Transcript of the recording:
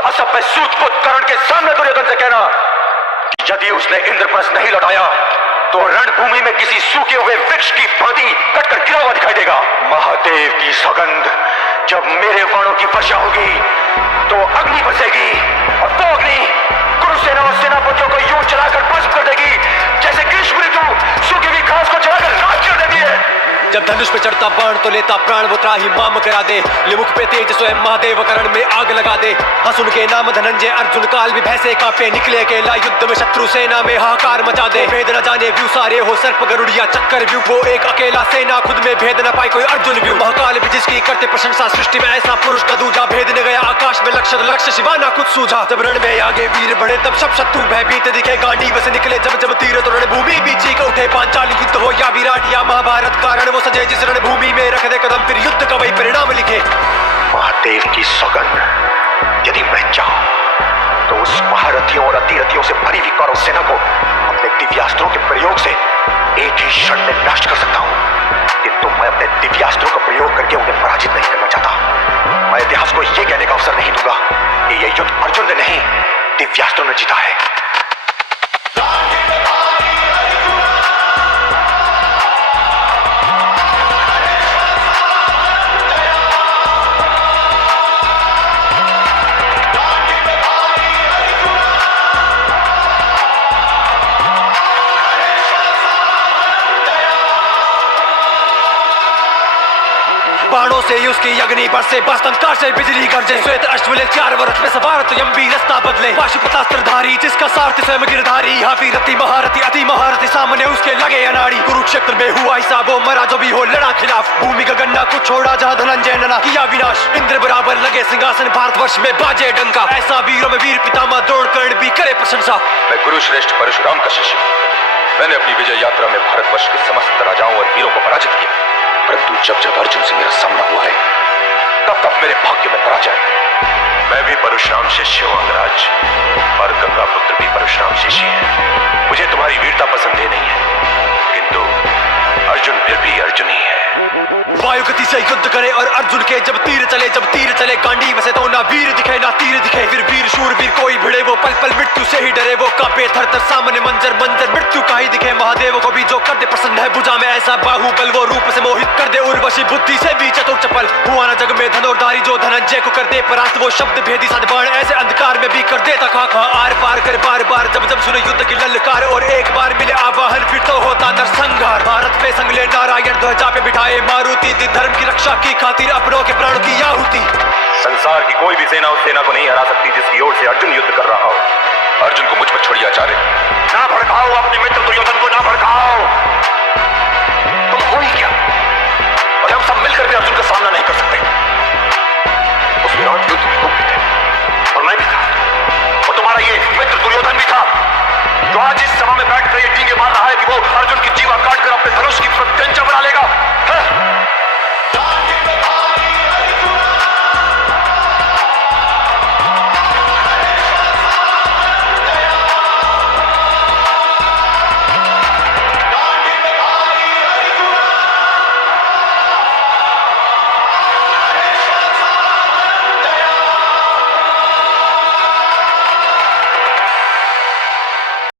असभ्य सूझबूझ कर्ण के सामने दुर्योधन से कहना कि यदि उसने इंद्रप्रस्थ नहीं लौटाया तो रणभूमि में किसी सूखे हुए वृक्ष की भांति कटकर गिरा हुआ दिखाई देगा। महादेव की सौगंध, जब मेरे बाणों की वर्षा होगी तो अग्नि बरसेगी और वो अग्नि कुरुसेना और सेनापतियों को यूं चलाकर भस्म कर देगी जैसे ग्रीष्म ऋतु सूखी हुई घास को चलाकर राख कर देती है। जब धनुष पे चढ़ता बाण तो लेता प्राण, वो त्राही माम करा दे, लिमुख पे तेज स्वयं महादेव करण में आग लगा दे। हंसुन के नाम धनंजय अर्जुन काल भी भैसे कांपे, निकले अकेला युद्ध में शत्रु सेना में हाहाकार मचा दे। भेद न जाने व्यू सारे हो सर्प गरुड़िया चक्कर व्यू, वो एक अकेला सेना खुद में भेद न पाए कोई अर्जुन व्यू। महाकाल भी जिसकी करते प्रशंसा, सृष्टि में ऐसा पुरुष का दूजा, भेद न गया आकाश में लक्ष्य शिवाना खुद सूझा। जब रण में आगे वीर बढ़े तब सब शत्रु भयभीत दिखे, गांडी बसे निकले जब तीर तो रणभूमि भी चीख उठे। पांचाली युद्ध हो या विराट या महाभारत का रण, वो सजे जिस रणभूमि में रख दे कदम, फिर युद्ध का वही परिणाम लिखे। महादेव की सौगंध, यदि मैं चाहूं तो उस महारथियों और अतिरथियों से भरी हुई कौरव सेना को अपने दिव्यास्त्रों के प्रयोग से एक ही क्षण में नष्ट कर सकता हूं, किंतु मैं अपने दिव्यास्त्रों का प्रयोग करके उन्हें पराजित नहीं करना चाहता। मैं इतिहास को यह कहने का अवसर नहीं दूंगा कि यह युद्ध अर्जुन ने नहीं, दिव्यास्त्रों ने जीता है। बाणों से उसकी अग्नि बरसे, बस्तंकार से बिजली गरजे। श्वेत अश्वले 4 वरथ पे सवार तो यम भी रास्ता बदले। पाशुपतास्त्रधारी जिसका सारथी स्वयं गिरधारी, हाफी रति महारथी अति महारथी, सामने उसके लगे अनाड़ी। कुरुक्षेत्र में हुआ हिसाब, वो मरा जो भी हो लड़ा खिलाफ। भूमि का गन्ना को छोड़ा जहाँ धनंजय ने ना किया विनाश। इंद्र बराबर लगे सिंहासन, भारतवर्ष में बाजे डंका। ऐसा वीरों में वीर पितामह द्रोण कर्ण भी करे प्रशंसा। मैं कुरुश्रेष्ठ परशुराम का शिष्य, मैंने अपनी विजय यात्रा में भारतवर्ष के समस्त राजाओं और वीरों को पराजित किया, परंतु जब जब अर्जुन से मेरा सामना हुआ है तब तब मेरे भाग्य में पराजय। मैं भी परशुराम शिष्य हूं अंगराज, और गंगा पुत्र भी परशुराम शिष्य है। मुझे तुम्हारी वीरता पसंद ही नहीं है, किंतु अर्जुन फिर भी अर्जुन ही है। वायु गति से युद्ध करे और अर्जुन के जब तीर चले गांडी वसे तो ना वीर दिखे ना तीर दिखे। फिर वीर शूरवीर कोई भिड़े, वो पल पल मृत्यु से ही डरे। वो कांपे थर थर सामने मंजर मृत्यु का ही दिखे। महादेव को भी जो कर दे प्रसन्न है, भुजा में ऐसा बाहुबल, वो रूप से मोहित कर दे उर्वशी, बुद्धि से भी चतुर चपल। हुआ ना जग में धनुर्धारी जो धनंजय को कर दे परास्त, वो शब्द भेदी सदबाण ऐसे अंधकार में भी कर देता खा आर पार कर बार बार। जब जब सुने युद्ध की ललकार और एक बार मिले आवाहन, फिर तो होता नरसंहार। भारत पे संग ले नारायण ध्वजा पे बिठाए मारुति, धर्म की रक्षा की खातिर अपनों के प्राणों की आहुति। संसार की कोई भी सेना उस सेना को नहीं हरा सकती जिसकी ओर से अर्जुन युद्ध कर रहा हो। अर्जुन को मुझ पर छोड़िए आचार्य, ना भड़काओ अपने मित्र दुर्योधन को, ना भड़काओ। तुम हो ही क्या, और हम सब मिलकर भी अर्जुन का सामना नहीं कर सकते। उस विराट युद्ध में तुम भी थे और मैं भी था, और तुम्हारा ये मित्र दुर्योधन भी था, जो आज इस सभा में बैठकर ये डींगे मार रहा है कि वो अर्जुन की जीवा काटकर अपने धनुष की प्रत्यंचा